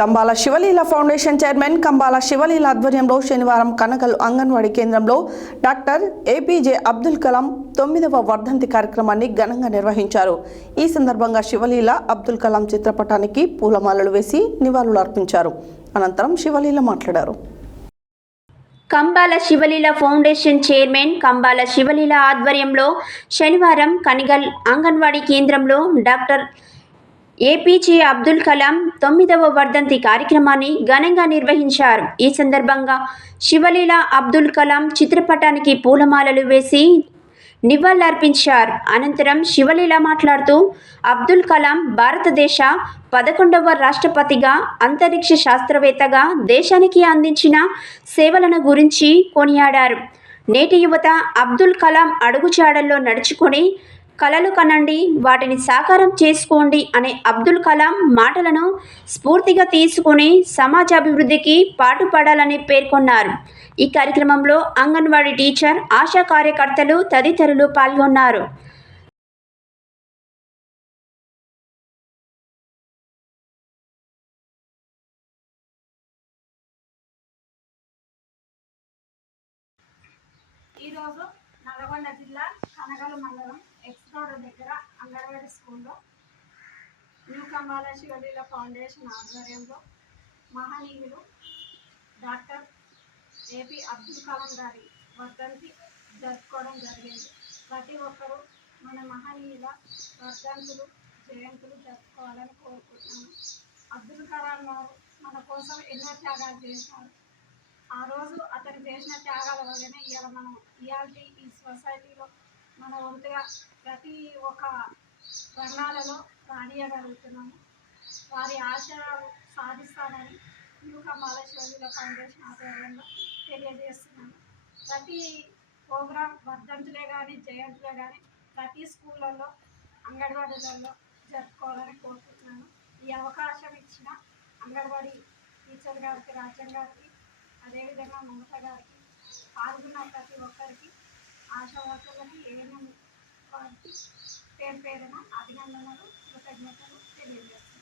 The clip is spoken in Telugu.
కంబాల శివలీల ఫౌండేషన్ చైర్మన్ కంబాల శివలీల ఆధ్వర్యంలో శనివారం కనగల్ అంగన్వాడీ కేంద్రంలో డాక్టర్ ఏపీజే అబ్దుల్ కలాం 9వ వర్ధంతి కార్యక్రమాన్ని ఘనంగా నిర్వహించారు. ఈ సందర్భంగా శివలీల అబ్దుల్ కలాం చిత్రపటానికి పూలమాలలు వేసి నివాళులు అర్పించారు. అనంతరం శివలీల మాట్లాడారు. కంబాల శివలీల ఫౌండేషన్ చైర్మన్ కంబాల శివలీల ఆధ్వర్యంలో శనివారం కనగల్ అంగన్వాడీ కేంద్రంలో డాక్టర్ ఏపీజే అబ్దుల్ కలాం 9వ వర్ధంతి కార్యక్రమాన్ని ఘనంగా నిర్వహించారు. ఈ సందర్భంగా శివలీల అబ్దుల్ కలాం చిత్రపటానికి పూలమాలలు వేసి నివాళులర్పించారు. అనంతరం శివలీల మాట్లాడుతూ అబ్దుల్ కలాం భారతదేశ 11వ రాష్ట్రపతిగా, అంతరిక్ష శాస్త్రవేత్తగా దేశానికి అందించిన సేవలను గురించి కొనియాడారు. నేటి యువత అబ్దుల్ కలాం అడుగుజాడల్లో నడుచుకొని కలలు కనండి, వాటిని సాకారం చేసుకోండి అనే అబ్దుల్ కలాం మాటలను స్ఫూర్తిగా తీసుకుని సమాజాభివృద్ధికి పాటుపడాలని పేర్కొన్నారు. ఈ కార్యక్రమంలో అంగన్వాడీ టీచర్, ఆశా కార్యకర్తలు తదితరులు పాల్గొన్నారు. ఈరోజు నల్గొండ జిల్లా కనగల్ మండలం ఎక్స్రోడ్ దగ్గర అంగన్వాడీ స్కూల్లో న్యూ కంబాల శివలీల ఫౌండేషన్ ఆధ్వర్యంలో మహనీయులు డాక్టర్ ఏపీ అబ్దుల్ కలాం గారి వర్ధంతి జరుపుకోవడం జరిగింది. ప్రతి ఒక్కరూ మన మహనీయుల వర్ధంతులు, జయంతులు జరుపుకోవాలని కోరుకుంటున్నాను. అబ్దుల్ కలాం గారు మన కోసం ఎన్నో త్యాగాలు చేశారు. ఆ రోజు అతను చేసిన త్యాగాల వల్లనే ఇవాళ ఈ సొసైటీలో మన వంతుగా ప్రతి ఒక్క రంగాలలో రాణియగలుగుతున్నాము. వారి ఆశయాలు సాధిస్తానని న్యూ కంబాల శివలీల ఫౌండేషన్ ఆధ్వర్యంలో తెలియజేస్తున్నాను. ప్రతి ప్రోగ్రాం వర్ధంతులే కానీ, జయంతులే కానీ ప్రతి స్కూళ్ళల్లో, అంగన్వాడీలలో జరుపుకోవాలని కోరుకుంటున్నాను. ఈ అవకాశం ఇచ్చిన అంగన్వాడీ టీచర్ గారికి, రాజ్యం గారికి, అదేవిధంగా మమత గారికి, పాల్గొన్న ప్రతి ఒక్కరికి, ఆశా వర్కర్లకి, ఏఎన్ఎం వారికి పేరు పేరున అభినందనలు, కృతజ్ఞతలు తెలియజేస్తున్నాను.